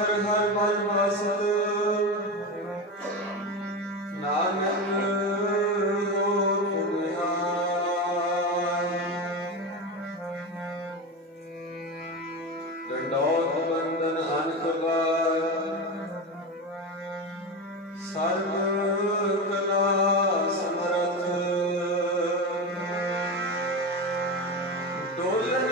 हर हर मन बसत नानक होत निहाल। दंडौत बंदन अनक बार सर्व कला समरथ डोलन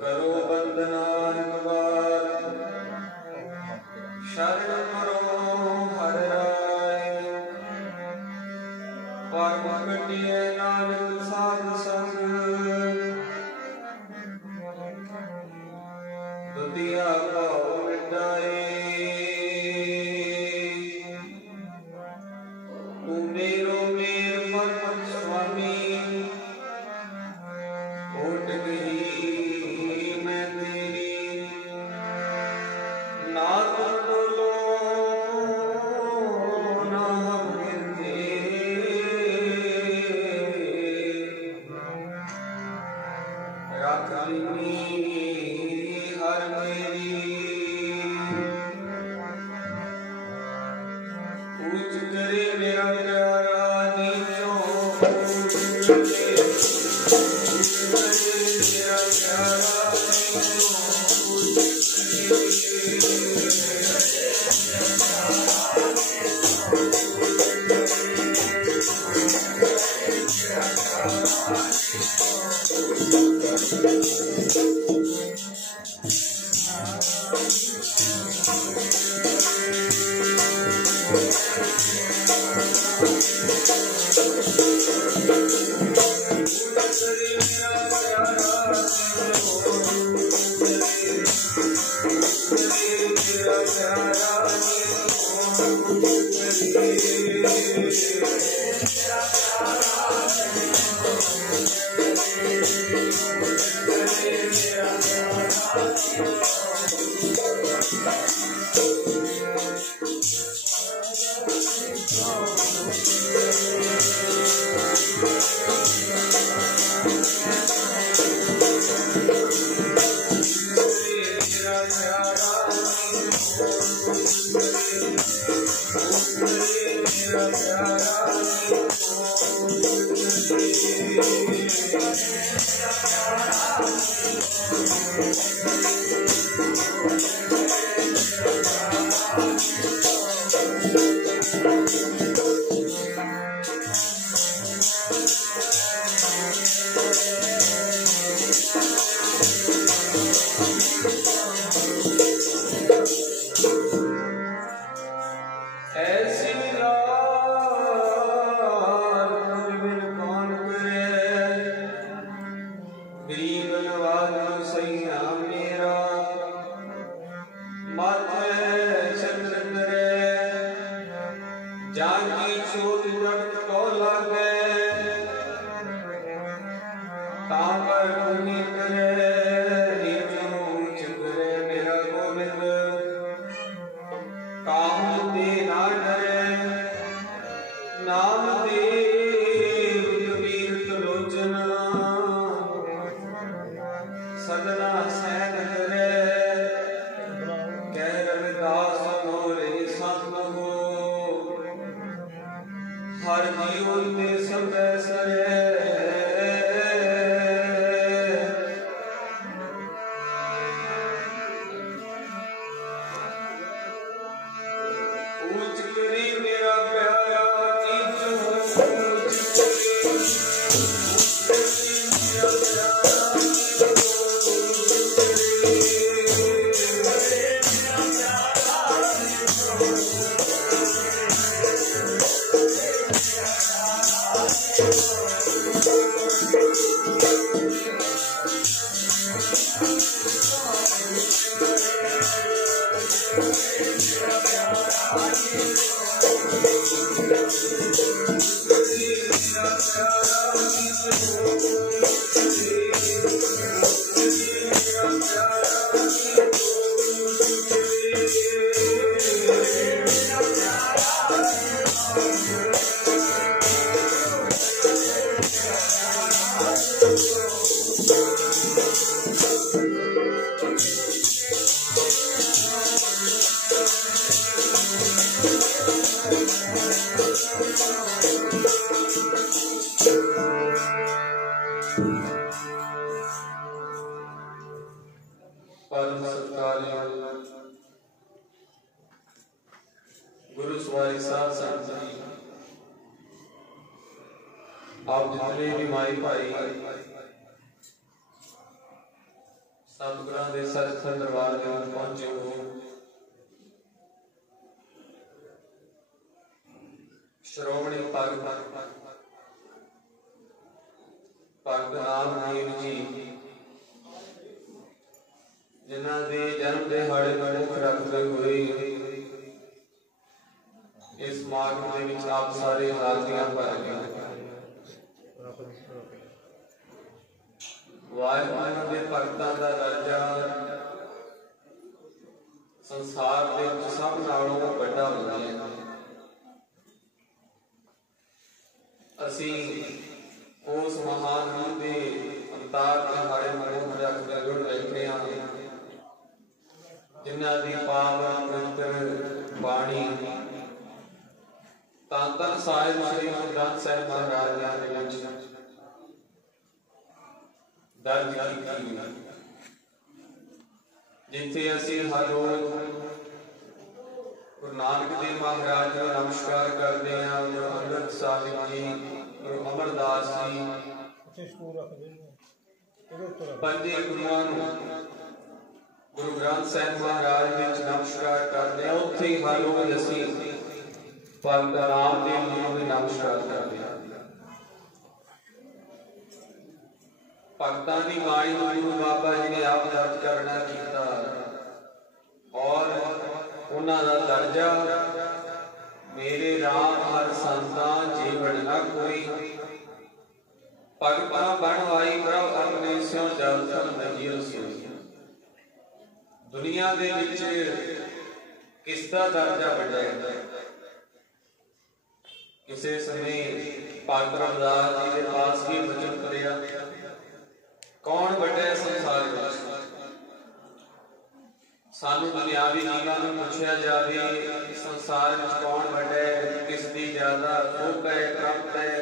करो बंदनान बार शरण करो हर राय। परम कटिए नानक साध संग दुतिया पाओ मिटाए। तू मेरो मेर परम स्वामी ओट गई मैं तेरी ना तुम बोलो ना हम गिरते। रख ली हर मेरी पूछ करे मेरा प्यारा नीचों पूछ करे मेरा प्यारा नीचों पूछ सत्कार गुरु सवारी साध संगत जी, आप जितने भी माई भाई सतगुरां दे सचखंड दरबार दे विच पहुंचे हो, श्रोमणी भगत नामदेव जी जिन्हां दे जन्म दिहाड़े नूं मुख रखते हुए इस समागम दे विच आप सारे हाज़रियां भर गए। वाहिगुरू दे भगतां दा दर्जा संसार दे विच सब नालों वड्डा मंनिया। असीं उस महान गुरु दे अवतार दिहाड़े नूं मुख रखदे जुड़ बैठे हां, जिन्हां दी पावन पवित्र बाणी धन धन साहिब श्री गुरु ग्रंथ साहिब महाराज दे विच दर्ज की गई, जिथे असीं हर रोज गुरु नानक देव महाराज को नमस्कार करते हैं। गुरु अंगद साहिब जी, गुरु अमरदास जी, पंजे गुरुआं नूं गुरु ग्रंथ साहिब महाराज विच नमस्कार करते हैं। उत्थे हर रोज असीं भगत रामदेव जी नूं नमस्कार करते हैं। भगतां दी बाणी नूं गुरु बाबा जी ने आप दर्ज करना कीता और उन्हां दा दर्जा मेरे राम हर संतां जीवन न कोई, भगतां बनवाई प्रभ अपने स्यों जल थल नहीं रसोई। दुनिया दे विच किसदा दर्जा वड्डा है? किसी समय भगत रविदास जी के पास भी वचन करिया, कौन वड्डा है संसार विच? सानू दुनियावी जीवां नूं पुछिया जावे संसार विच कौन वड्डा है, किस दी ज्यादा सुख है प्राप्त है?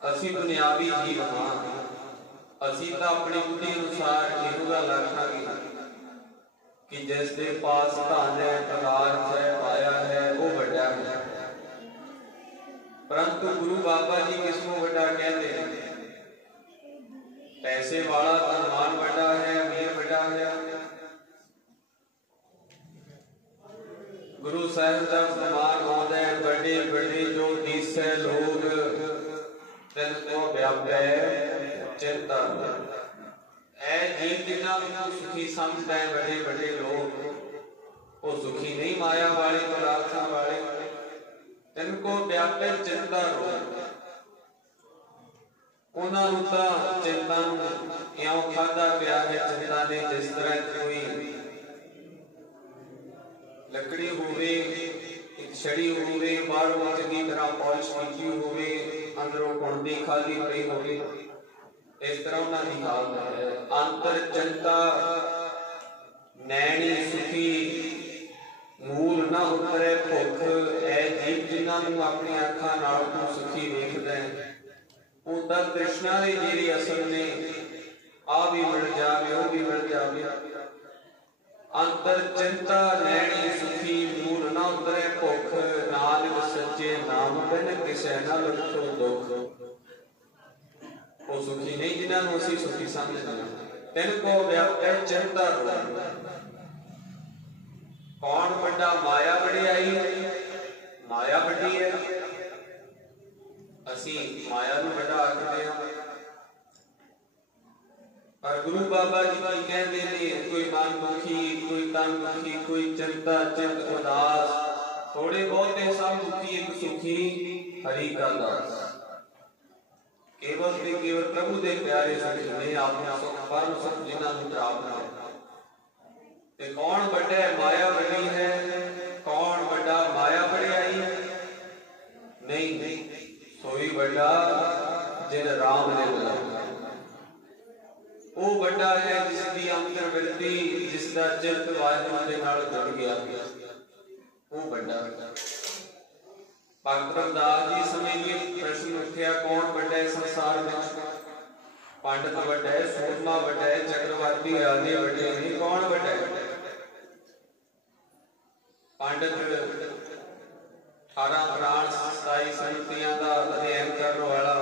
असीं दुनियावी जीव हां, असीं तां अपनी बुद्धि अनुसार इहू गल आखांगे कि जिस दे पास धन है, पदार्थ है, माया है, वो वड्डा है। परंतु गुरु बाबा जी किसनूं वड्डा कहते हैं? पैसे वाला धनवान वड्डा है, अमीर वड्डा है? गुरु साहिब का फरमान होता है, बड़े बड़े जो दिसै लोग तिनको व्यापै चिंता। ऐ जीव जिन्हां नूं सुखी समझदा है बड़े बड़े लोग, वो सुखी नहीं माया वाले पदार्थां वाले, तिनको व्यापै चिंता रोग। उन्हां नूं तां चिंता नूं इउं खाधा पिया है चिंता ने, जिस तरह कोई लकड़ी होवे, एक छड़ी होवे, बाहरों चंगी तरह पॉलिश की होवे, अंदरों कुंडी खाली पई होवे, इस तरह उन्हां दी हालत है। अंतर चिंता नैणी सुखी, मूल न उतरे भुख। ऐ जीव जिन्हां नूं अपनी अखां नाल तूं सुखी वेखदा है, उदा तृष्णा दे जेरी असल ने आ भी मिल जावे, वो भी मिल जावे। अंतर चिंता नैणी सुखी, मूल न उतरे भुख, नानक सच्चे नाम बिन किसै न लुटो दुख। वो सुखी नहीं जिन्हां नूं असीं सुखी समझदे हां, तिनको व्यापै चिंता रोग। कौन बड़ा? माया वड्याई, माया वड्डी है। असीं माया नूं वड्डा आखदे हां, पर गुरु बाबा जी की कहते हैं कोई मन दुखी, कोई तन दुखी, कोई चिंता चिंत उदास, थोड़े बहुते सब दुखी एक सुखी हरि का दास। केवल ते केवल प्रभु दे प्यारे सुखी ने अपना सुख परम सुख जिन्हां नूं प्राप्त है। ते कौन वड्डा है? माया वड्डी है। कौन वड्डा? माया वड्याई नहीं, सोई वड्डा जिन राम ने बुलाया। वो वड्डा है जिसकी अंतर वृत्ति, जिसका चित्त वाहिगुरू दे नाल जुड़ गया, वो वड्डा। भगत रविदास जी समय ये प्रश्न उठिया, कौन वड्डा है संसार में? पंडित वड्डा है, सूरमा वड्डा है, चक्रवर्ती राजे वड्डे ने। कौन वड्डा है? पंडित 18 पुराण 27 स्मृतियां का अध्ययन करने वाला,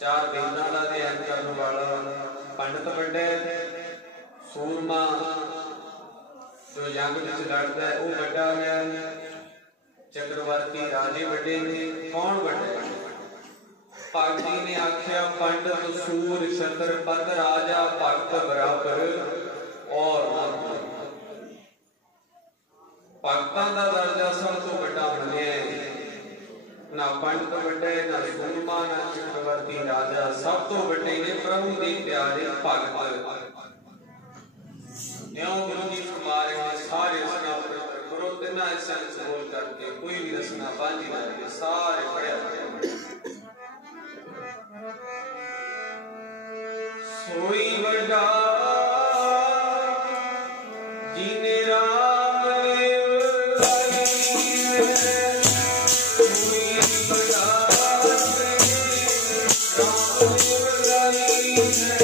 4 वेदां का अध्ययन करने वाला पंडित वड्डा है। सूरमा जो जंग विच लड़दा है वो वड्डा है। चक्रवर्ती राजे वड्डे ने। कौन वड्डा है? भगत जी ने आख्या पंडित सूर छत्र पद राजा भगत बराबर और भगतां दा दर्जा सब तो बड़ा मनिया ना पंडित वड्डे ना सूरमा ना चक्रवर्ती राजा, सब तो बड़े ने प्रभु दे प्यारे भगत। न्यों गुरु जी फरमा रहे हैं सारे रसना करो तिना एसेंस बोल करके कोई भी रसना बांधी ना रहे, सारे पढ़े सोई वड्डा जिने राम लेव लाई है, सोई वड्डा राम लेव लाई है।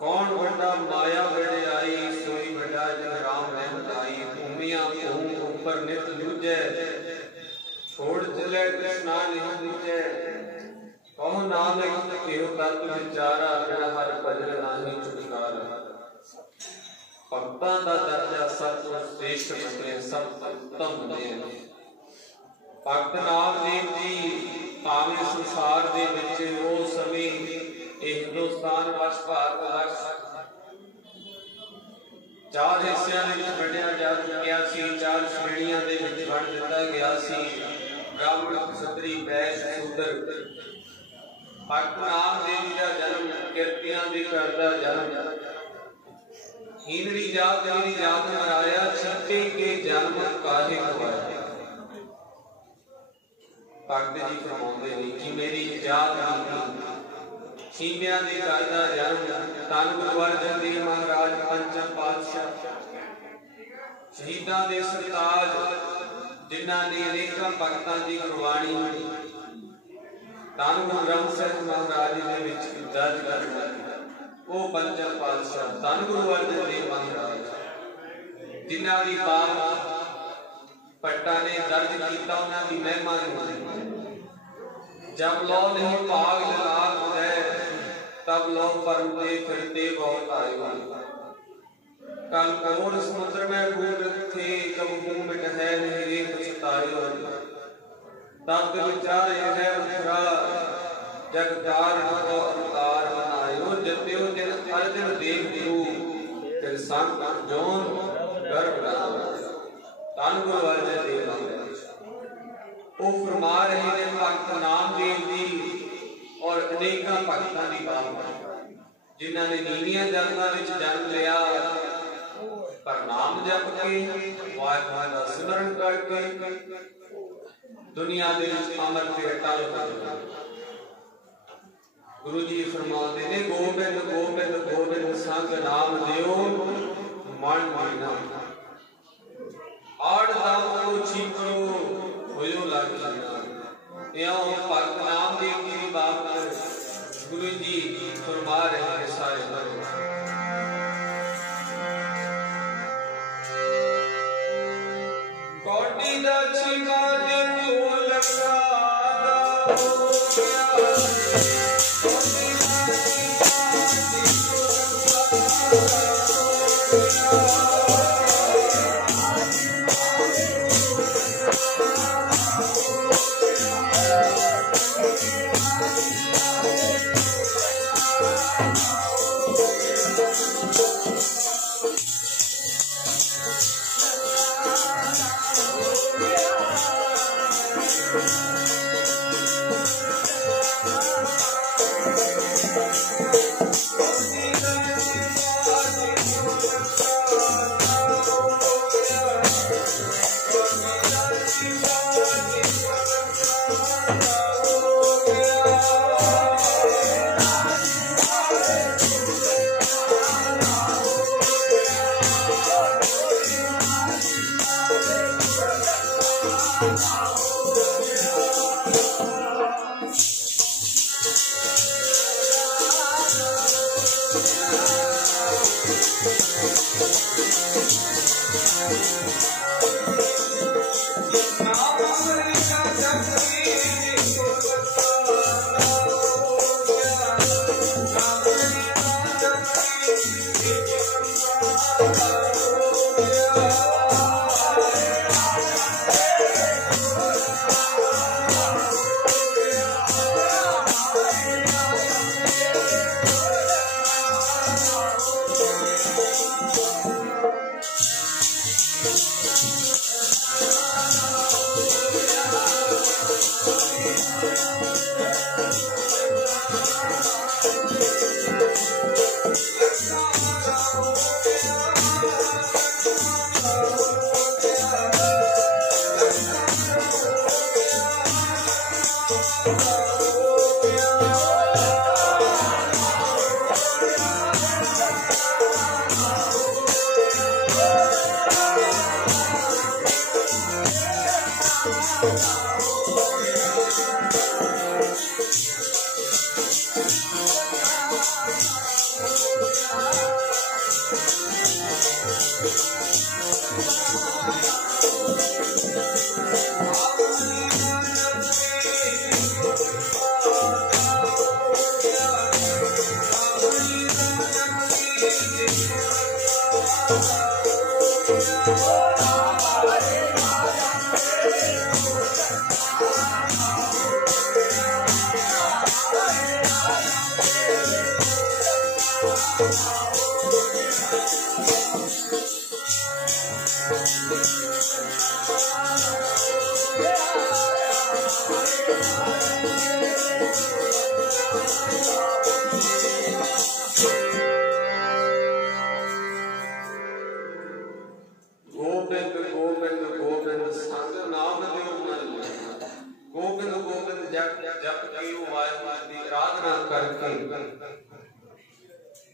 कौन बड़ा माया बड़े आई, सोई बड़ा जग राम रहम लाई। भूमिया भूम ऊपर नित दूजे, छोड़ चले कृष्णा निह दूजे। कहो नानक केहो तत्व विचारा, बिना हर भजन नाहि छुटकारा। भक्तां दा दर्जा सब तो श्रेष्ठ मने, सब उत्तम मने। भगत नामदेव जी भावें संसार दे विच उस समय हिंदुस्तान वश भारत वश चार हिस्सिਆਂ ਦੇ ਵਿੱਚ ਵੰਡਿਆ ਜਾ ਚੁੱਕਿਆ ਸੀ। चार श्रेणियां ਦੇ ਵਿੱਚ ਵੰਡ ਦਿੱਤਾ ਗਿਆ ਸੀ। ब्राह्मण क्षत्रिय वैश्य शूद्र। भगत नामदेव जी का जन्म किरतियां के घर का जन्म हीनड़ी जात मेरी जात मराया छीटे के जन्म काहे खुआया। भगत जी फरमाते हैं कि मेरी जात छीमिया के घर का जन्म धन गुरु अर्जन देव महाराज पंचम पातशाह शहीदां दे सरताज जिन्हां ने अनेकां भगतां दी कुर्बानी धन गुरु ग्रंथ साहिब महाराज जी दे विच दर्ज कर दित्ती। वो पंचम पातशाह धन गुरु अर्जन देव महाराज जिन्हां दी बात पट्टा ने दर्ज किया उन्हां दी महिमा नूं। जब लो नहीं भाग जलाल है तब लोग परमते फिरते बहुत आए। कल कौर समुद्र में डूब थे कब मिट है नहीं पछताए। तब विचारे है उठा जगदार को अवतार बनायो। जत्यो दिन हर दिन देव गुरु फिर संग जोन गर्भ धन गुरु अर्जन देव वो फरमा रहे हैं भगत नामदेव जी और अनेक भगतां दी बात जिन्हां ने नीवियां जातां विच जन्म लिया पर नाम जप के वाहिगुरू दा सिमरन करके दुनिया दे विच अमर ते अटल हो। गुरु जी फरमाते ने गोबिंद गोबिंद गोबिंद संग नाम दियो मन माना आठ दाम को छीको होयो लागी। यो भगत नामदेव जी की बात गुरु जी फरमा रहे हैं सारे लोग। कोटि दक्षिणा दियो लखादा हो गया। कोटि दक्षिणा दियो लखादा हो गया।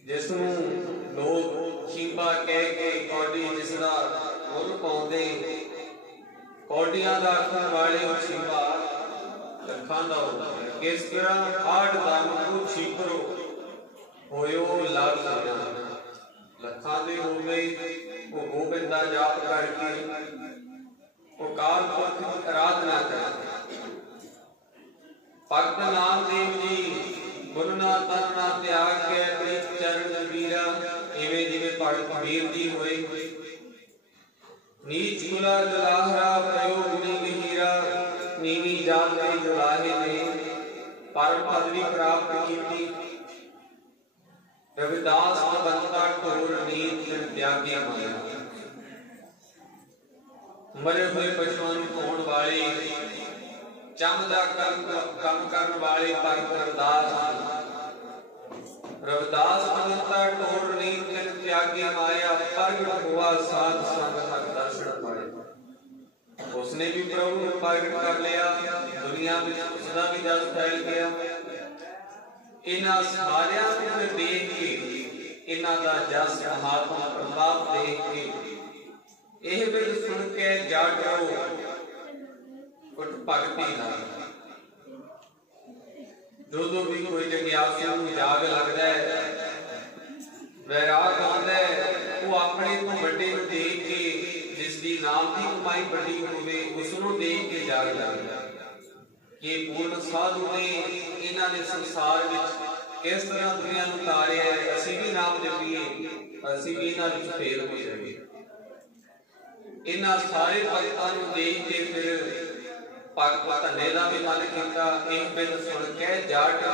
जिसनू लोग शीबा कह के कौडी जिसदा मुल पाउंदे कौडियां दा आखण वाले शीबा लखां दा होंदा है। किस तरह आठ दम को छीपरो होयो लाभ होया लखां दे हो गए वो गोबिंद दा जाप करके वो काल पुरख की आराधना करते। भगत नामदेव जी गुरना तनना त्याग के प्रीत चरण कबीरा इवें जिवें भगत कबीर जी होए। नीच कुला दुलाहरा प्रयो गुणी गहीरा नीवी जात में दुलाहे ने परम पदवी प्राप्त की। रविदास बंता ठोर नीत त्यागे माया मरे हुए पशुओं को धोने वाले चमदा कम करने वाले भगत रविदास रविदास बंता ठोर नीत त्यागे माया प्रगट हुआ साध संग हर दर्शन पाए। उसने भी प्रभु को प्रगट कर लिया दुनिया में उसका भी जस फैल गया। इन्हां सारियां को देख के इन्हां दा जस महात्मा प्रताप देख के यह बिल सुन के जागो उठ भगती ना जो भी कोई जगियासू जाग लगता है वैराग आता है वो अपने तो बड़े देख के जिसकी नाम की कमाई बड़ी होवे उसनों देख के जाग लगता कि पूर्ण साधु ने इन्हां ने संसार विच किस तरह दुनिया नूं तारिया है। असीं भी नाम जपीए असीं भी इन्हां विच फेल हो जाइए। इन्हां सारे भगतां नूं देख के फिर भगत धन्ने दा भी मन कीता। एक बिन सुन के जाट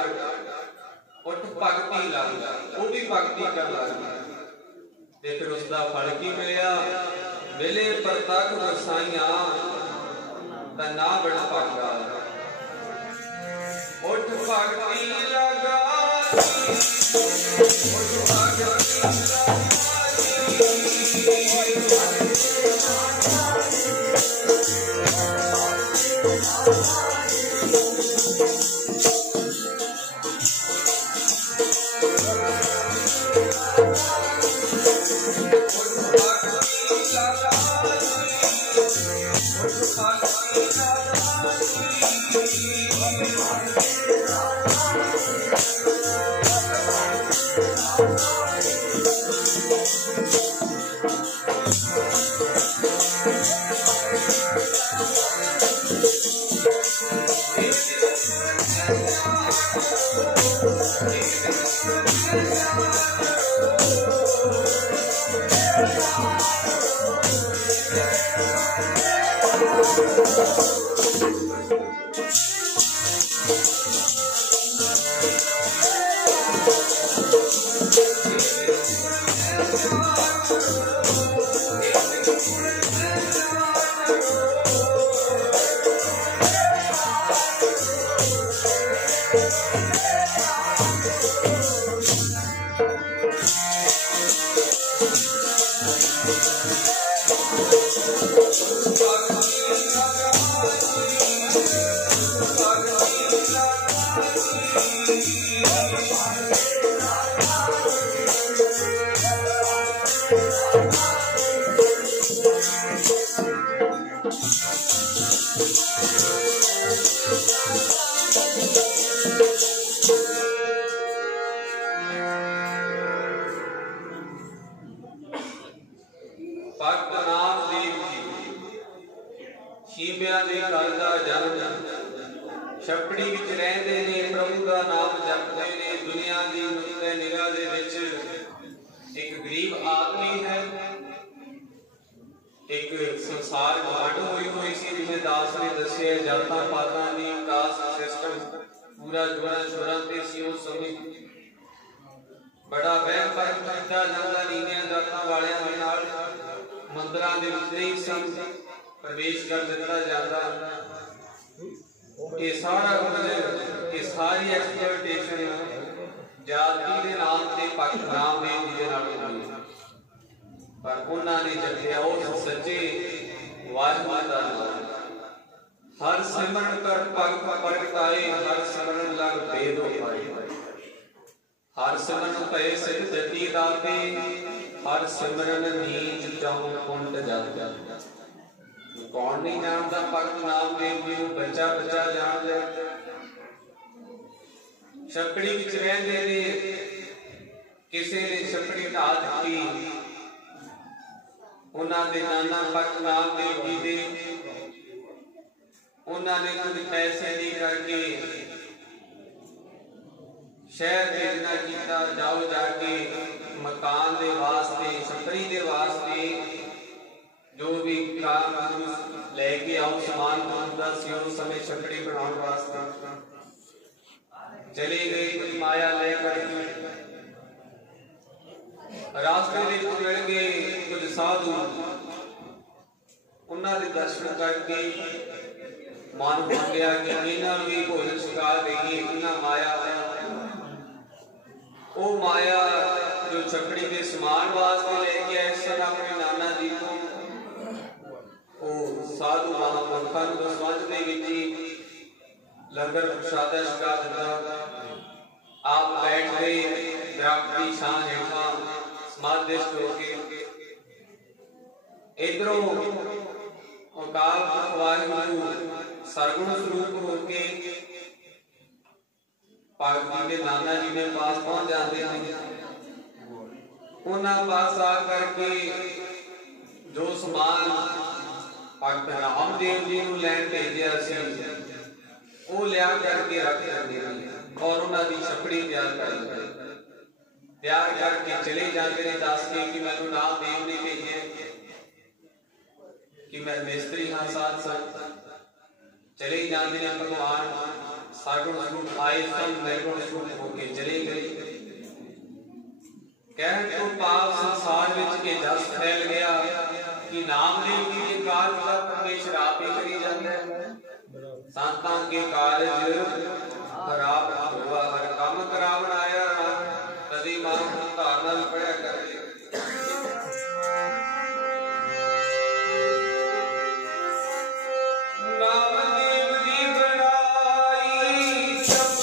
उठ भगती लग गया वो भी भगती कर लग गया ते फिर उसका फल की मिलिया मिले प्रतख गोसाइयां ता ना बड़ा भागा उठ भगती लगा उठ भगती लगा बड़ा वहम भरम किया जाता नीवियां जातां वालियां दे नाल मंदिरां दे विच नहीं संग प्रवेश कर दिता जाता। ये सारा कुछ ये सारी एक्सप्लोइटेशन जाति के नाम से भगत रामदेव जी के नाल होई पर उन्होंने जपिया उस सच्चे वाहिगुरू दा नाम। हर सिमरन कर भगत प्रगटाए हर सिमरन लग भेद पाए। हर सिमरन भय सिद्ध जति दाते हर सिमरन नीच जाऊं कुंड जाते। कौन नहीं जानता भगत नामदेव जी को बच्चा बच्चा जान ले। छपड़ी विच रहंदे ने किसी ने छपड़ी ढा दी उन्होंने नाना भगत नामदेव जी दे उन्होंने कुछ पैसे दे करके शहर भेजना किया जाओ जाके मकान दे वास्ते छपड़ी दे वास्ते जो भी काम लेके आओ समान होता सी उस समय छपड़ी बनाने वास्ते चले गए। कुछ माया लेकर रास्ते में मिल गए कुछ साधु उन्होंने दर्शन करके मन हो गया कि इन्हों भी भोजन छका देगी। इन्हें माया वो माया जो छपड़ी के समान वास्ते लेके आए सन अपने नाना जी को साधु महापुरखा लंगर प्रसाद छका दिता। आप बैठ गए दरख्त की छां हेठा समाधिस्थ होके। इधरों अकाल पुरख वाहिगुरू सरगुण स्वरूप होके भगत जी के नाना जी के पास पहुंच जाते हैं। उन्होंने पास आ करके जो समान भगत रामदेव जी को लैन भेजा वो लिया करके रख देते और उन्होंने छपड़ी तैयार कर देते। तैयार करके चले जाते हैं दस के कि मैं नामदेव ने भेजे कि मैं मिस्त्री हाँ साथ साथ चले जाते हैं। भगवान सरगुण स्वरूप आए सन निर्गुण स्वरूप होके चले गए। कह तो पाप संसार विच के जस फैल गया कि नामदेव जी के कार्य का परमेश्वर आप ही करी जाता है। संतां के कार्य खराब हुआ हर काम करावन आया कदी मां धारणा भी पढ़िया कर नामदेव जी बड़ाई शब्द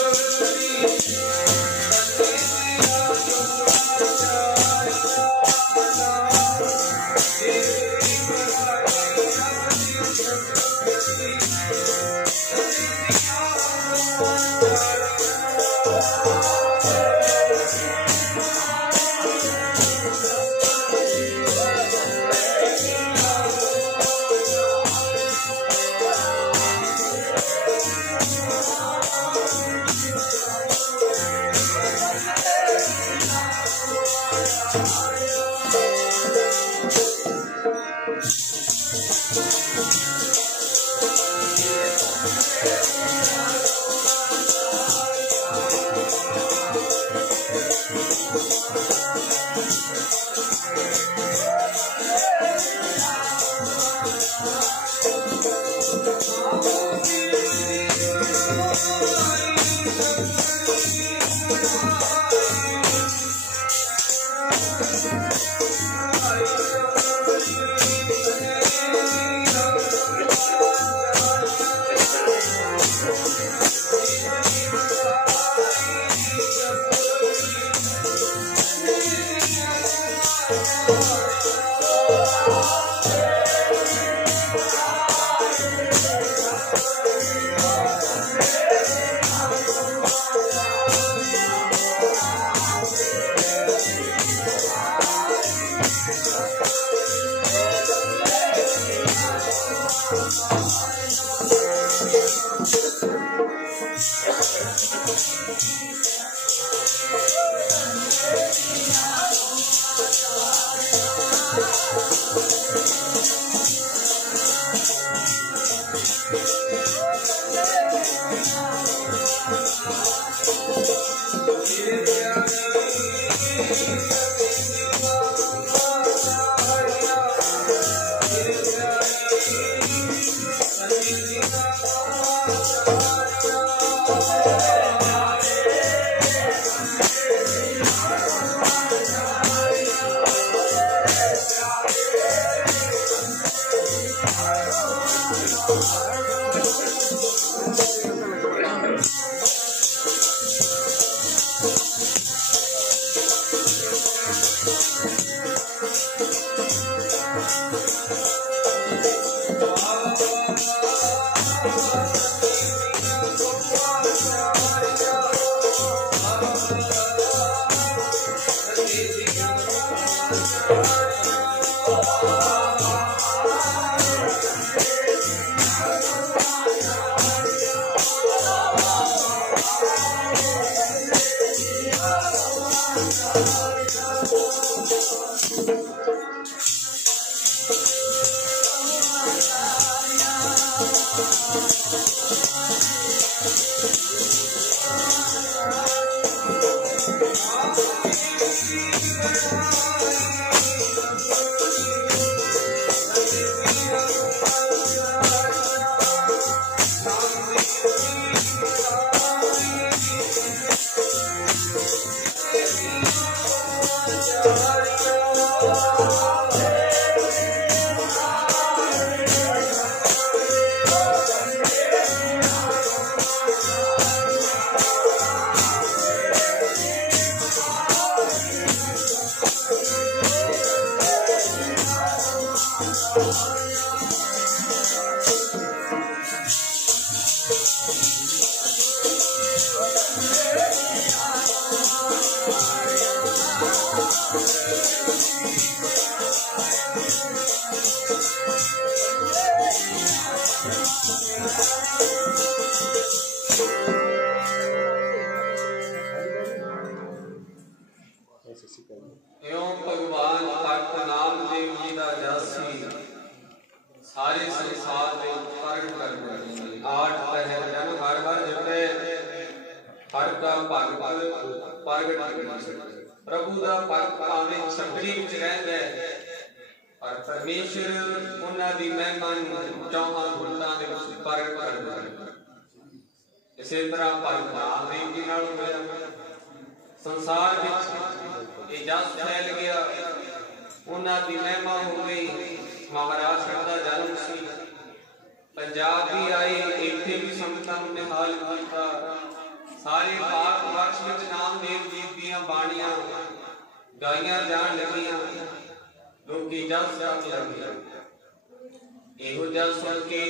प्रभु का भक्त भावें छपड़ी विच रहिंदा है पर परमेश्वर उन्हां दी महिमा नूं चौहां गुणां दे विच प्रगट करदा है। इसे तरह भगत नामदेव जी नाल होया संसार विच ये जस फैल गया, उन्हां दी महिमा हो गई। महाराज दा जन्म सी, पंजाब भी आए, इत्थे भी संगतां नूं निहाल कीता। सारे भारत वर्ष विच नामदेव जी दीयां बाणियां गाइयां जाण लगियां, लोकी जस जस लगे। इहो जल सुन के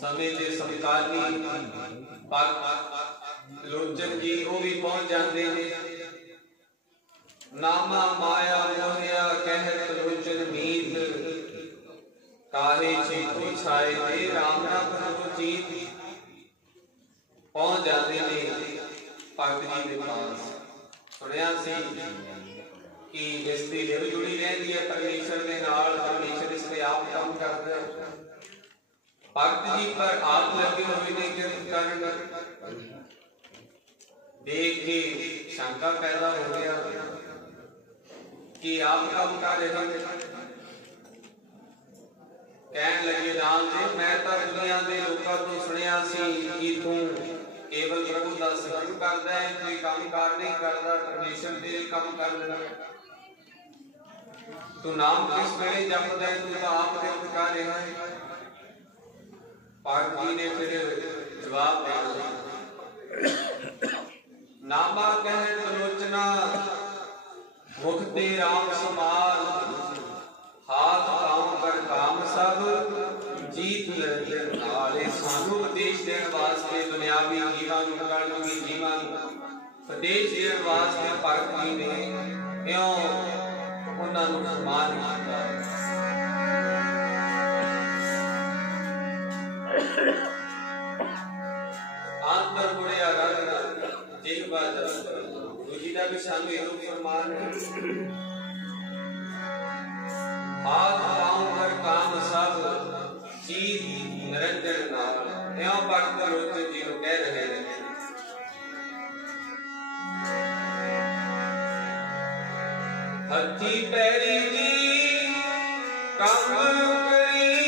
समय दे समकाली भगत लोचन जी वो भी पहुंच जाते हैं। नामा माया मोहिया कहत लोचन मीत, काहे चीतू छाए दे राम नाम प्रभु जीत। पहुंच जाते हैं भगत जी के पास। सुनिया सी कि इसकी दिल जुड़ी रहती है परमेश्वर के नाल, परमेश्वर इसके आप काम करता है। भगत जी पर आप लगे हुए ने किरत करन देख के शंका पैदा हो गया कि आप काम कर रहे हैं। कहन लगे रामदेव, मैं तो दुनिया के लोगों को सुनिया सी कि तू केवल प्रभु का स्मरण करता है, कोई काम कार नहीं करता, परमेश्वर दे काम कर लेना। तू नाम किस वेले जपदा है, तू तो आप किरत कर रहा है। भगत जी ने फिर जवाब दिया, नामा कहत लोचना मुख ते राम समाल, हाथ पांव कर काम सब जीत निरंजन नाल। सानू उपदेश देण वास्ते दुनियावी जीवां नूं कलयुगी जीवां नूं उपदेश देण वास्ते भगत जी ने इउं उन्हां नूं समान कीता। अंतर मुड़िया रंग जिहवा जस, दूजी दा भी सानू इहो फरमान है। हाथ पांव कर काम सब जीत निरंजन नाल। इउं भगत लोचन जी नूं कह रहे हैं। हथी पैरी जी काम करी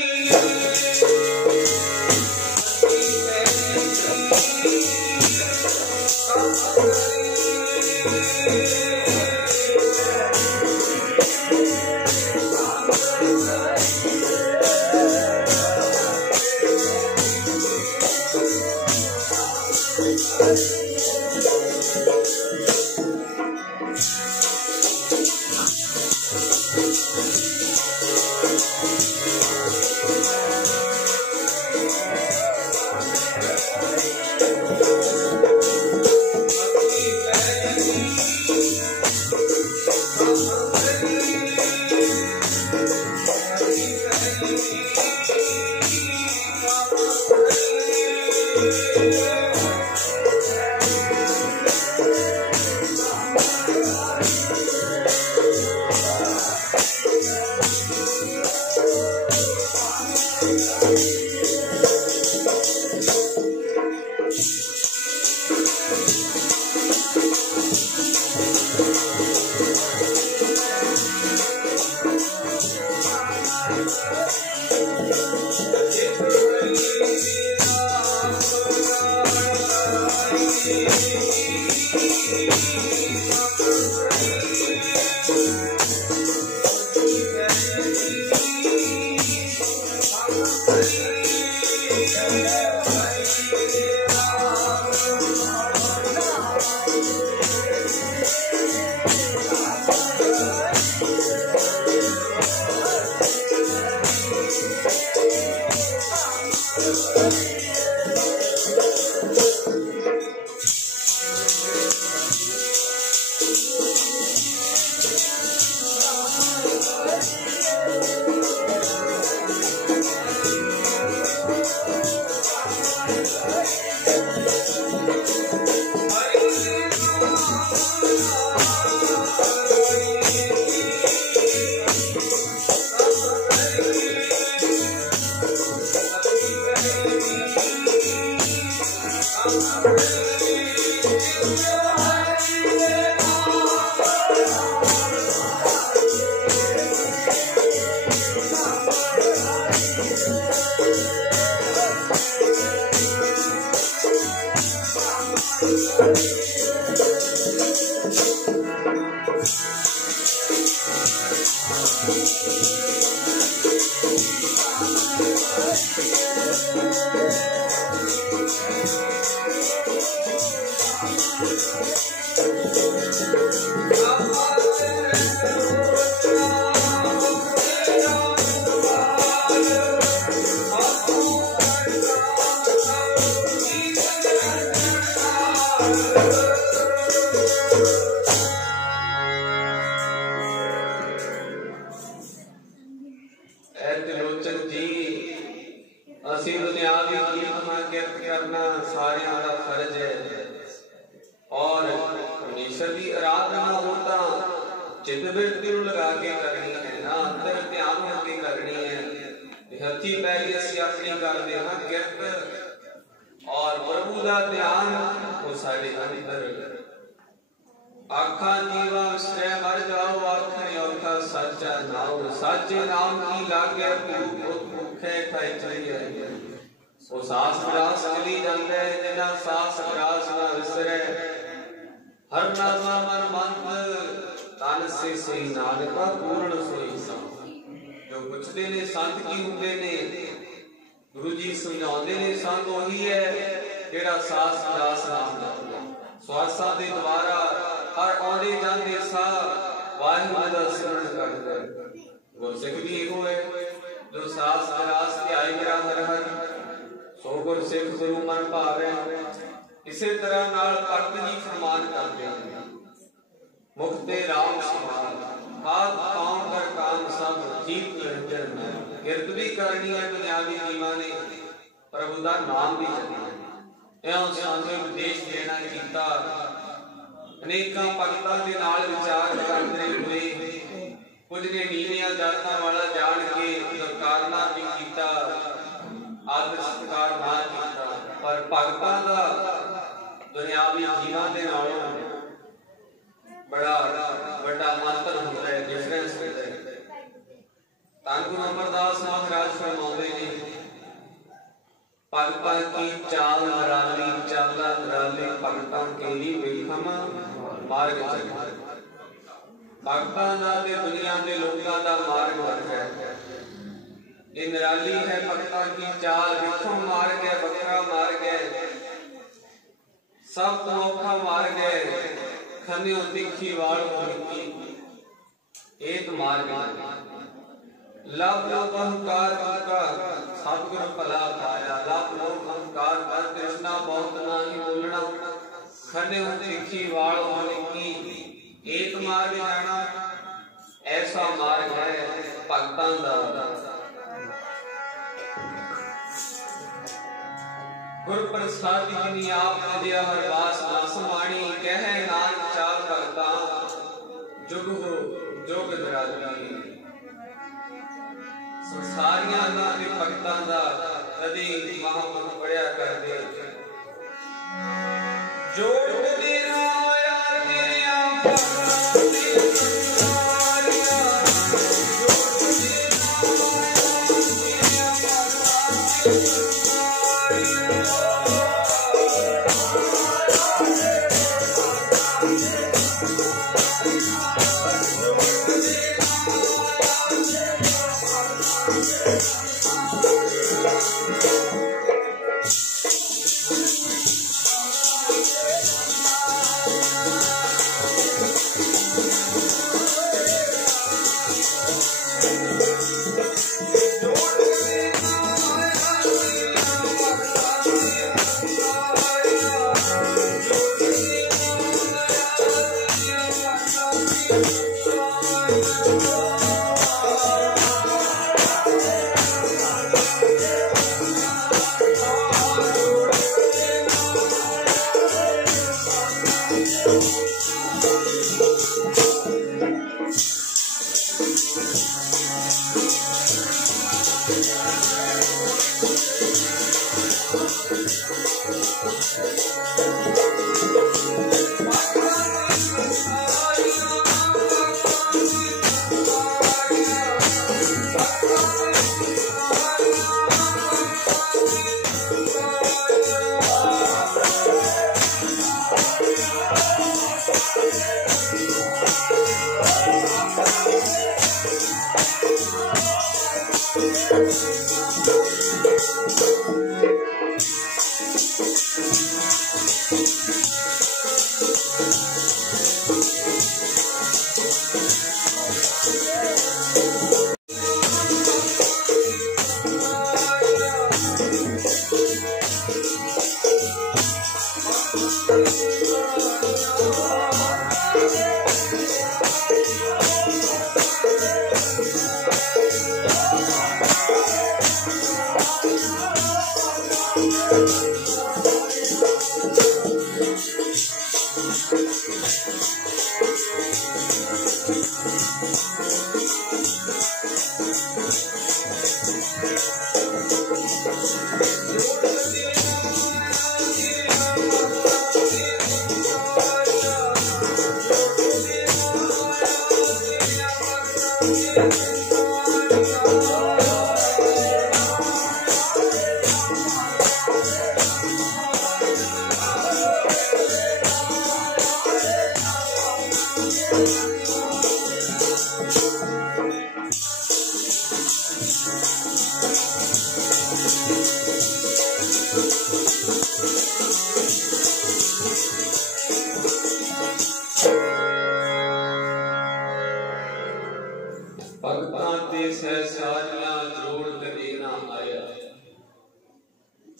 हथी पैरी जी काम करी दुनियावी जीवन के नालों बड़ा बड़ा मंत्र होता है मार्ग चले। भगतां दा ते दुनिया के लोगों का मार्ग वखरा है। ये निराली है भगतां की चाल, जिथों मार्ग है वखरा मार्ग है, सब तो औखा मार्ग है, खन्यो तिखी वाल की एक मार्ग है। लभ लोभ अहंकार का सतगुर भला पाया, लभ लोभ अहंकार कर कृष्णा बहुत नाही बोलना, खन्यो तिखी वाल की एक मार्ग जाना। ऐसा मार्ग है भगतां दा। गुर प्रसादी जिनी आप दिया हर वास ना समाणी, कहे नानक चाल भगतां जुग हो जोग निराली। संसारियां दा ते भगतां दा कदी महामंत्र पढ़िया कर दे। जोड़ देना यार मेरे आप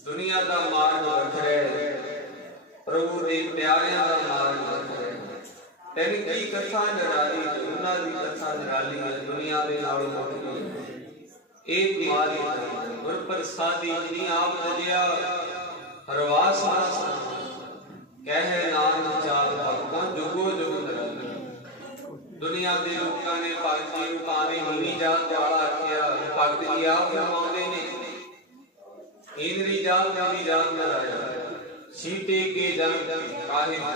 दुनिया का मार्ग वखरे, प्रभु दे प्यारियां दा मार्ग वखरे। तेरी की कथा निराली, उन्हां दी कथा निराली है, दुनिया दे नालों वखरी। एक मार्ग गुर प्रसादी जिनी आप दिया हरवास ना कहे नानक चाल भगतां जुगो जुग निराली। दुनिया के लोगों ने भगत जी नूं भावें नीवी जात वाला आखिया, भगत जी आप फरमाउंदे ने इंद्री जात मेरी जात न राजा, सीते के जन्म काहे हुआ।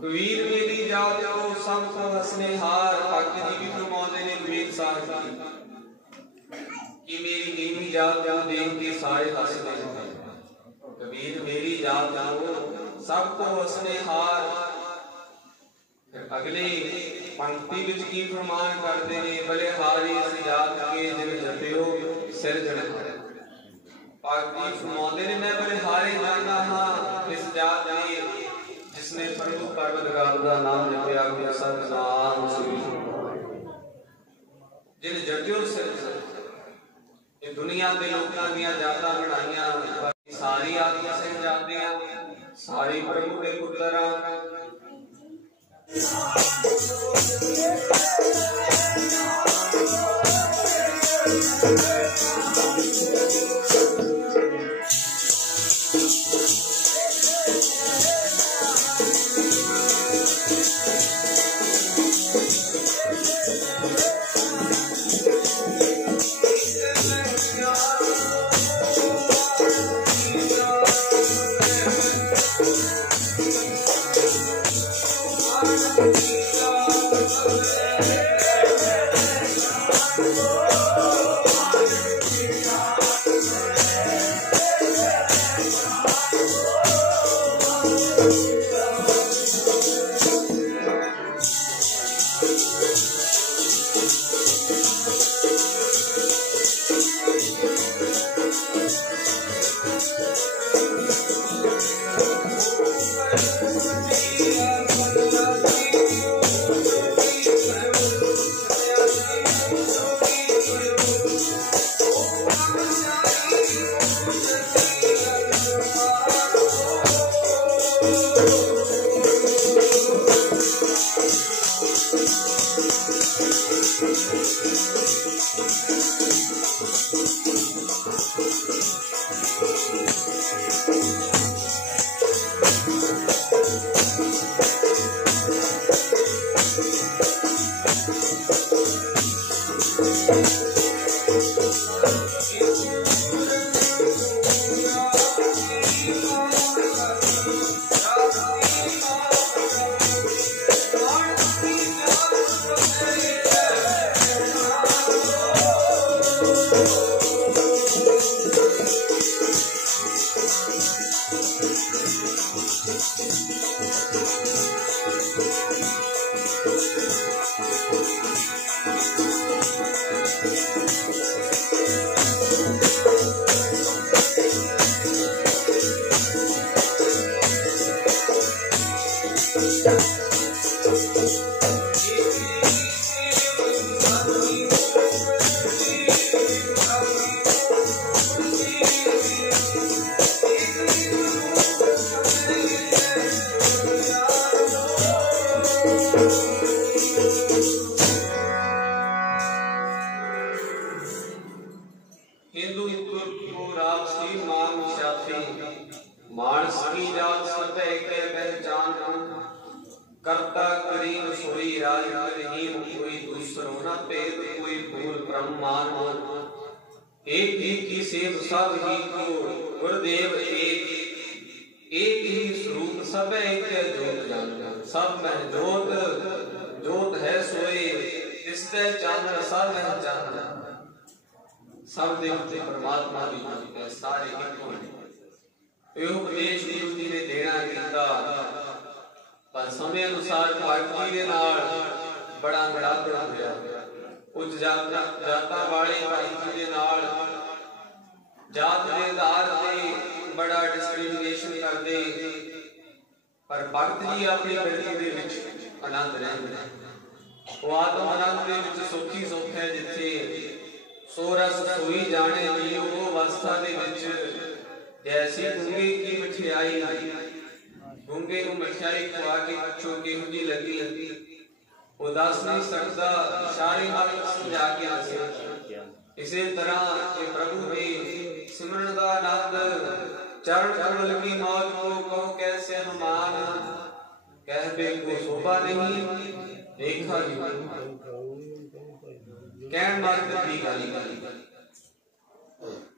कबीर मेरी जात को सब को हंसने हार, भगत जी भी फरमाउंदे ने कबीर साहिब कि मेरी नीवी जात को देख के सारे हंसने हार। कबीर मेरी जात को सब को हंसने हार, अगले पंक्ति विच की फरमान करते हैं, बलिहारी इस जात के जिन जपियो सिरजनहार। पाकी फरमाते ने, मैं बलिहारी जानना हाँ इस जात ने जिसने प्रभु परवरदिगार दा नाम जपया, गुर सतनाम श्री जिन जपियो सिरजनहार। ये दुनिया के लोगों दी जाता बनाइया, सारी आत्मा से जाते हैं, सारी प्रभु के पुत्र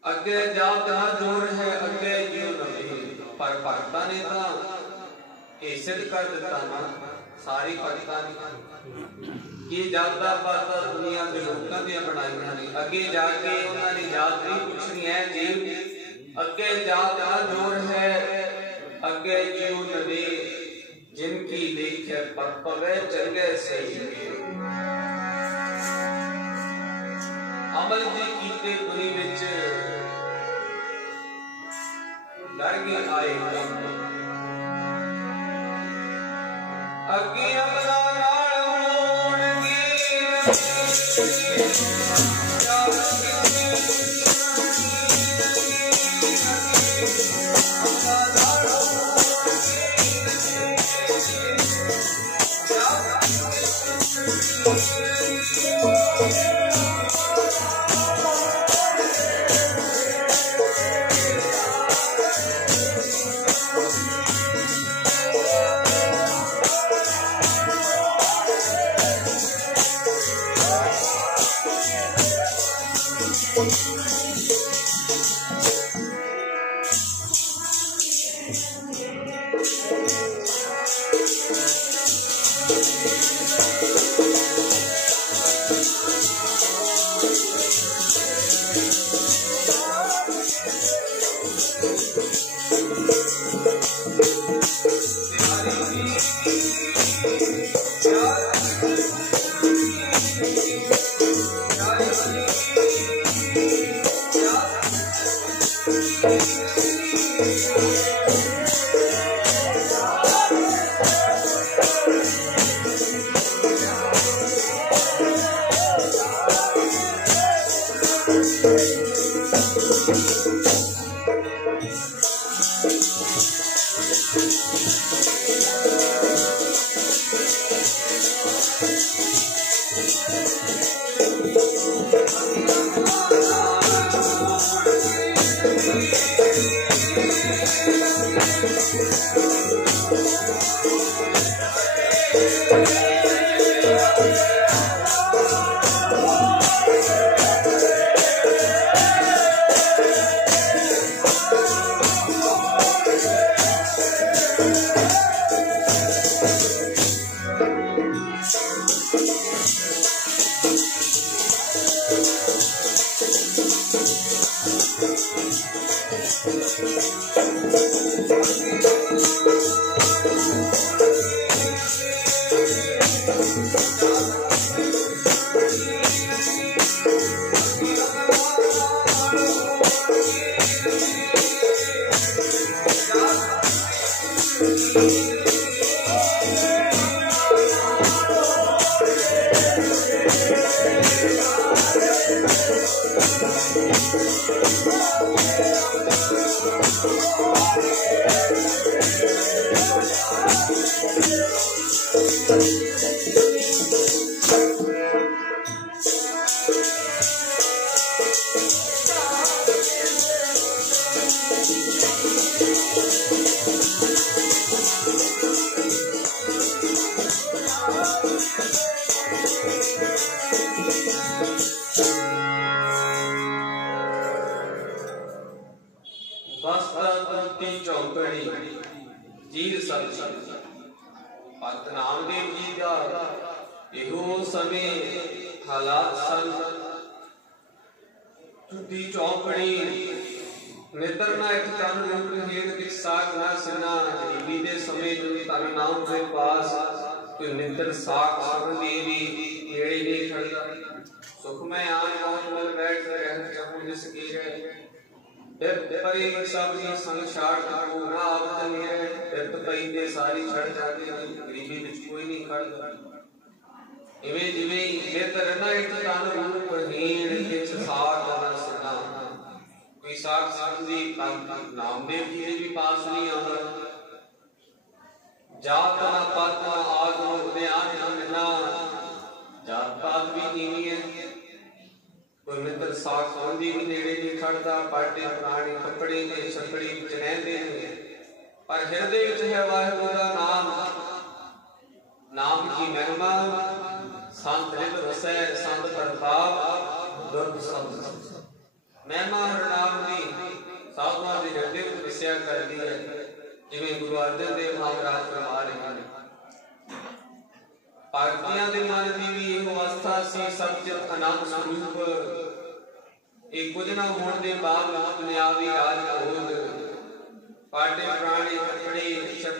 अगे जाता जोर है अगे जीव नबी पर भगता ने तो सिद्ध कर दिता ना सारी भगता की जाता पाता दुनिया के लोगों दी बनाई नहीं अगे जाके उन्होंने जात नहीं पूछनी है जीव अगे जाता जोर है अगे जीव नबी जिनकी लेखे पर पवे चंगे सही अमल जी कीते बुरी विच डर के आए अगे अमला नाल होणगे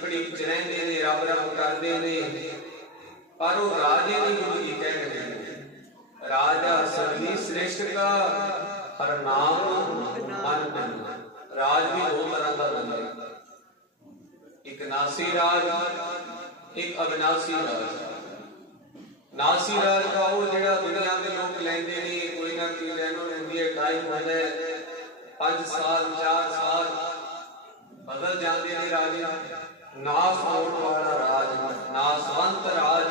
झोपड़ी विच रहिंदे ने, रब रब करदे ने, पर वो राजे नहीं गुरु जी कह रहे हैं। राजा सभी श्रेष्ठ का हर नाम मन बना। राज भी दो तरह का बनता है, एक नासी राज, एक अविनाशी राज। नासी राज का वो जिहड़ा दुनिया के लोग लैंदे ने, कोई ना कोई लैनो लैंदी है, टाइम होंदा है 5 साल 4 साल बदल जाते ने राजे। नाश होने वाला राज, नाशवंत राज,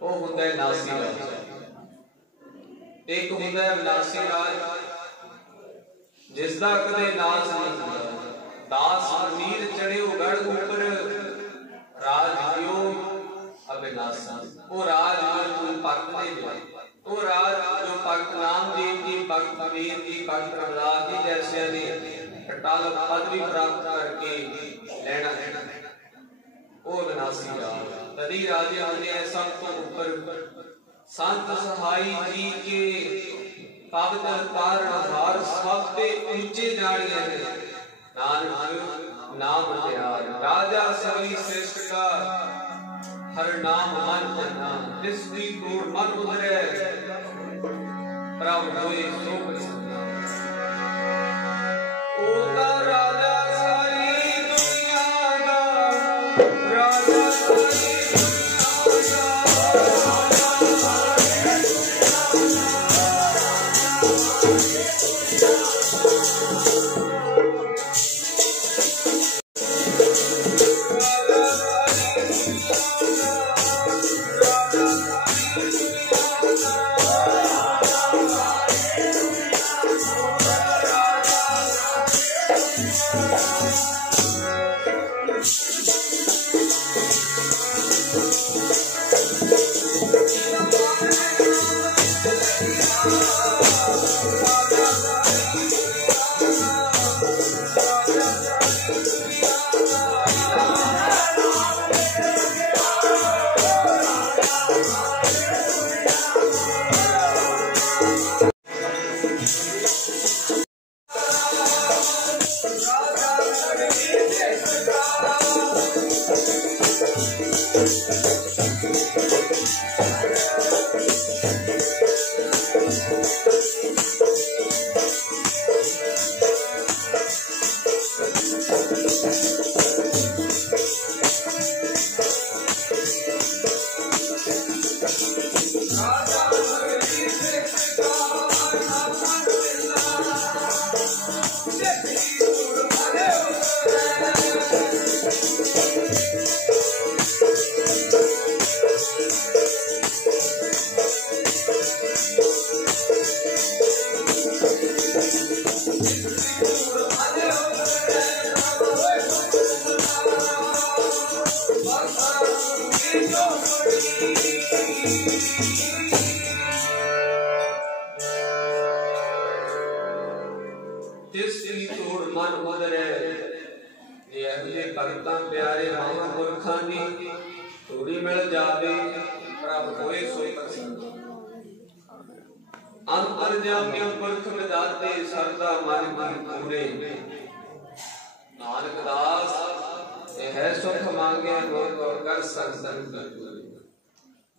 वो हुंदा है नासी राज। एक हुंदा है विनाशी राज जिसका कदे नाश नहीं होता। दास नीर चढ़े गढ़ ऊपर, राज जियो अविनाशी। वो राज जो कोई भक्त नहीं दिया, वो राज जो भक्त नामदेव जी, भक्त कबीर जी, भक्त रविदास जी जैसे ने अटल पदवी प्राप्त करके लेना है, वो विनाशी राज। तभी राजे होने सब तो ऊपर संत सहाई जी के पवित्र कारण आधार सबसे ऊंचे जानिए हैं। नानक नाम प्यार, राजा सभी श्रेष्ठ का हर नाम मन बना। जिसकी तोड़ मन उधरे प्रभु होए सो प्रसन्न। ओता राजा सारी दुनिया का, राजा सारी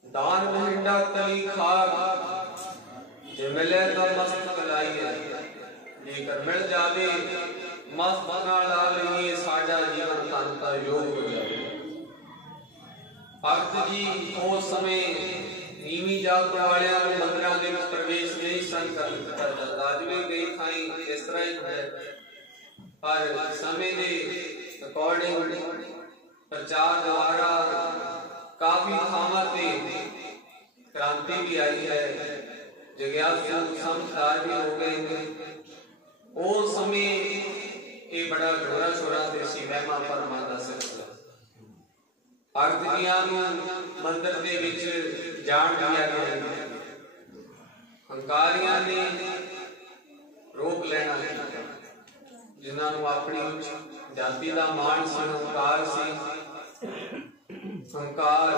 दान महिंडा तली खाग जे मिले तो मस्त कलाई है, जेकर मिल जावे मस्त बना लालिए साडा जीवन तन का योग हो जाए। भगत जी उस समय नीवी जात वाले मंदिरों के प्रवेश नहीं सन कर जाता। अज भी कई थाई इस तरह ही है, पर समय के अकॉर्डिंग प्रचार द्वारा काफी थावां ते क्रांति भी आई है, जिज्ञासु समझदार भी हो गए हैं। उस समय ये बड़ा जोरा शोरा से सी महिमा फरमाता सकता। भगत जियां नूं मंदिर दे विच जाण दिया गया, हंकारियां ने रोक लेना जिन्हां नूं अपनी जाति दा मान सी, हंकार सी। हंकार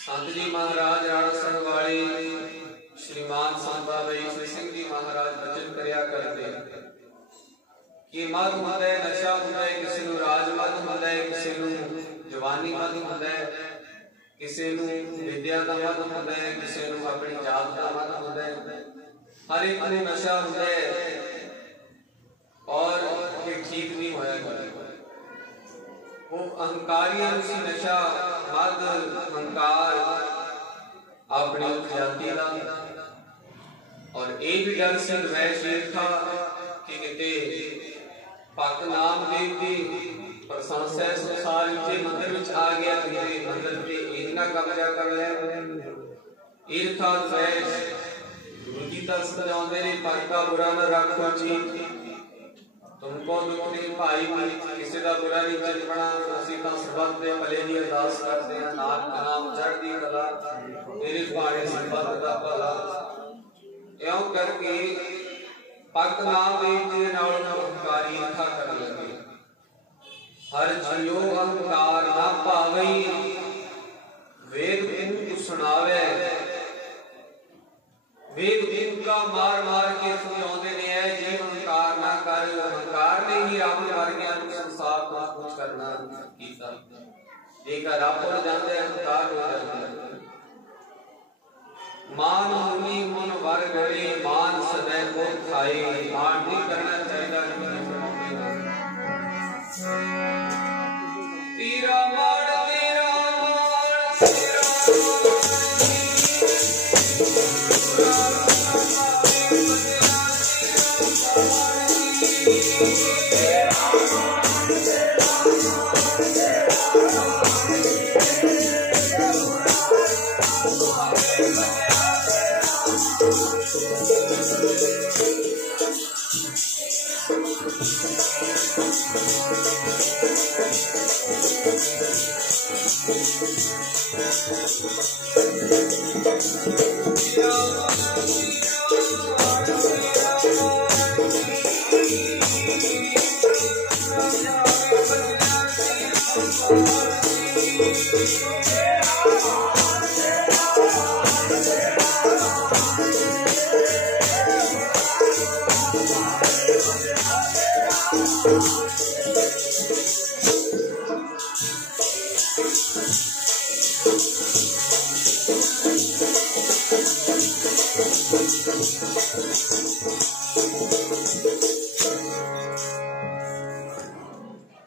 संत जी महाराज राणा साहब वाले श्रीमान संत बाबा ईश्वर सिंह जी महाराज वचन करया करते कि मद हुंदा है, नशा हुंदा है, किसी नूं किसी नूं जवानी मद हुंदा है, किसी नूं विद्या दा मद हुंदा है, किसी नूं अपनी जात दा मद हुंदा है। हर एक नूं नशा हुंदा है और ये ठीक नहीं होया करदा। वो अहंकारियां नूं सी नशा मद अहंकार अपनी जाति का, और ये भी डर से वैश था कि किते भगत नामदेव की प्रशंसा संसार के मंदिर में आ गया, मंदिर पे इतना कब्जा कर लिया। ईर्खा द्वेष गुरु जी तक समझाते ने, पर का बुरा न रखो जी, तुमको दुख नहीं भाई, किसी का बुरा नहीं चितपना। असीं तां सरबत दे भले दी अरदास करते हैं, नानक नाम चढ़दी कला तेरे भाणे सरबत दा भला। इउं करके भगत नामदेव जी नाल अहंकारी ईर्खा करन लगे। हर जियो अहंकार ना पावई, वेद गुरु सुनावे। वेद गुरु का मार मार के समझाते ने है जी अहंकार ना कर। अहंकार ने ही रावण वर्गियां नूं संसार को कुछ करना कीता। जेकर रब हो जांदे अहंकार हो जांदा। मान मुनि मन वर गड़े, मान सदै को खाए। मान नहीं करना चाहिए। तेरा मान तेरा मान तेरा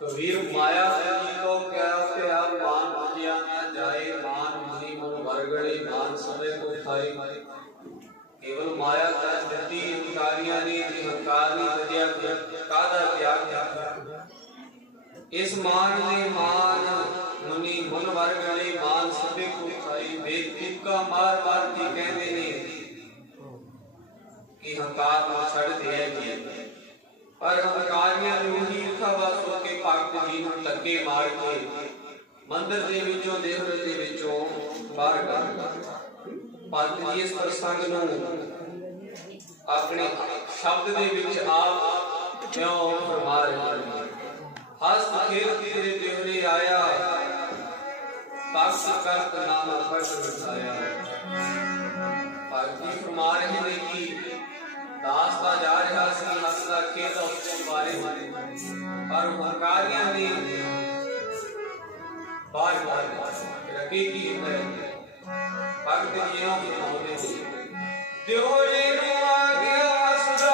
कबीर माया तो क्या क्या मान बुझिया न जाए। मान मुनि मन वर्गड़े, मान समय को खाए। केवल माया का दृष्टि अहंकारियां ने अहंकार नहीं बुझिया कादा त्याग किया। इस मान ने मान मुनि मन वर्गड़े, मान समय को खाए। वेद का मार मार के कहते ने कि अहंकार को छड़ दिया गया। पर अहंकारियां ने ईर्खावश होके भगत जी नूं धक्के मार के मंदिर दे विचों देवरे दे विचों बाहर कर दिता। भगत जी इस प्रसंग नूं अपने शब्द दे विच आप क्यों फरमा रहे हैं। हस खेल तेरे देवरे आया, तस करत नाम फट बिठाया। भगत जी फरमा रहे हैं कि दास का जा रहा सी हसदा खेल उसके बारे में, पर अहंकारियां ने बार बार रखे की है। भगत जी ने बोले त्योरे नु आ गया हसदा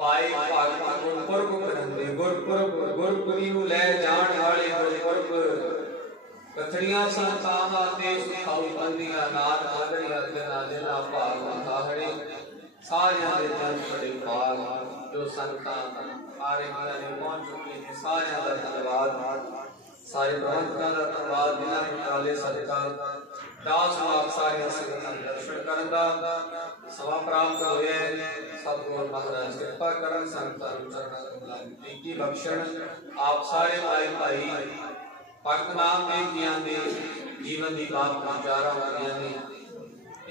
पाए भगत गुरपुरब करंदे गुरपुरी नूं लै जाण वाले गुरपुरब कथड़ियां संताना ते सुखाऊ बंदियां नाथ बंदियां जना जना भाग मथाहड़े सारियां दे जन बड़े भाग जो संतान आरे ने पहुंच चुके हैं सारियां दा धन्यवाद सारे प्रबंधकां दा धन्यवाद जिन्हां ने काले सदका दास आप सारे संगतां दर्शन करन दा सवा प्राप्त होए सतगुरु महाराज कृपा करन संतां नूं चरणां कमलां दी बख्शण आप सारे भाई भगत नाम देव जियां दे जीवन दी बात प्रचारा होंदियां ने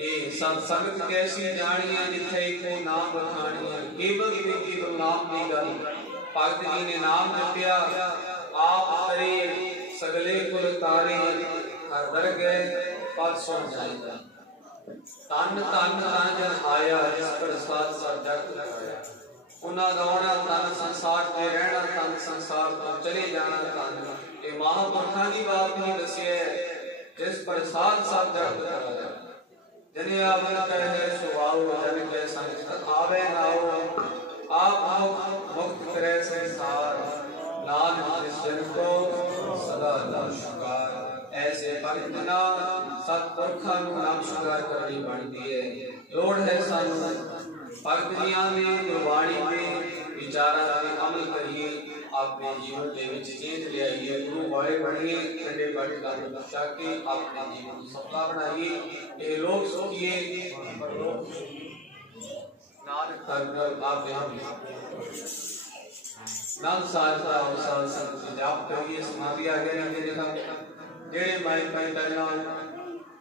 ए सब संगत कैसी जानियां जिथे को नाम बखानियां केवल ते केवल नाम दी गल भगत जी ने नाम जपया आप करे सगले कुल तारे हर दर गए पद सुन जाएगा तन तन जन आया जिस प्रसाद सब जग लगाया उन्हां दा आउणा तन संसार ते रहना तन संसार तो चले जाना तन ये महापुरखा की बात नहीं दसिए जिस प्रसाद सब जग लगाया जने आवन कहे सुवाओ जन के संग आवे नाओ आप मुक्त करे संसार नानक जिस जन को सदा नमस्कार ऐसे भगतना सतपुरखा नमस्कार करनी बनती है लोड़ है सानू भगत जियां ने गुरबाणी में विचारा ते अमल करिए अपने जीवन के विच चेंज ले आइए गुरु वाले बनिए ठंडे बड़े काम बख्शा के अपने जीवन को सफला बनाइए ये लोग सोचिए पर लोग नानक कर आप नाम साधता अवसर संत जाप करिए समाधि आ गई के जगह जेड़े माई पाई करना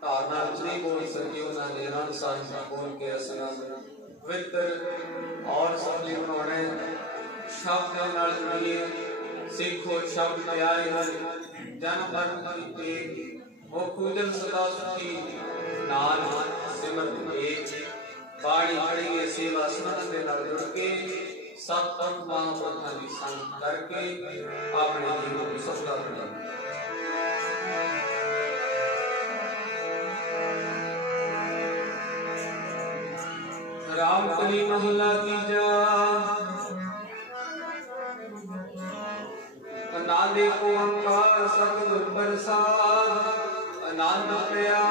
धारणा नहीं बोल सके उन्होंने नाम साधता बोल के रसना पवित्र और सफली बनाने शब्द नाल जुड़िए सिखो शब्द प्यारे हर जन मन की वो खुदन सदा सुखी नाम सिमरन एक बाणी पढ़िए सेवा सुनन दे नाल जुड़ के सतपथ महापुरखां दी संग करके अपने जीवन को सफला बनाइए राम कली महला तीजा अनादि ओंकार सतगुर प्रसाद आनंद प्रया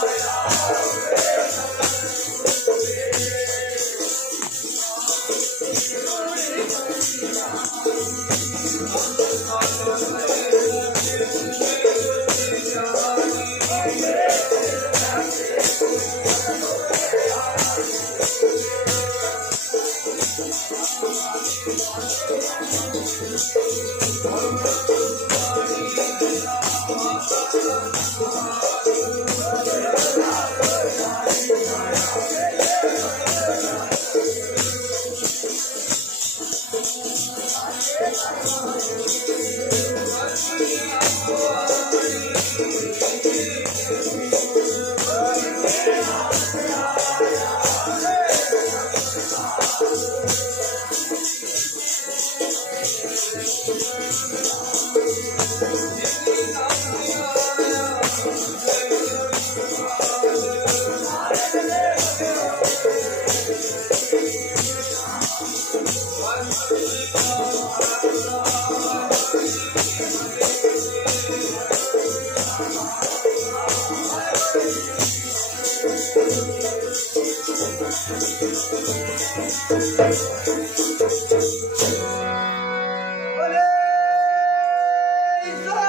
Hare Olé!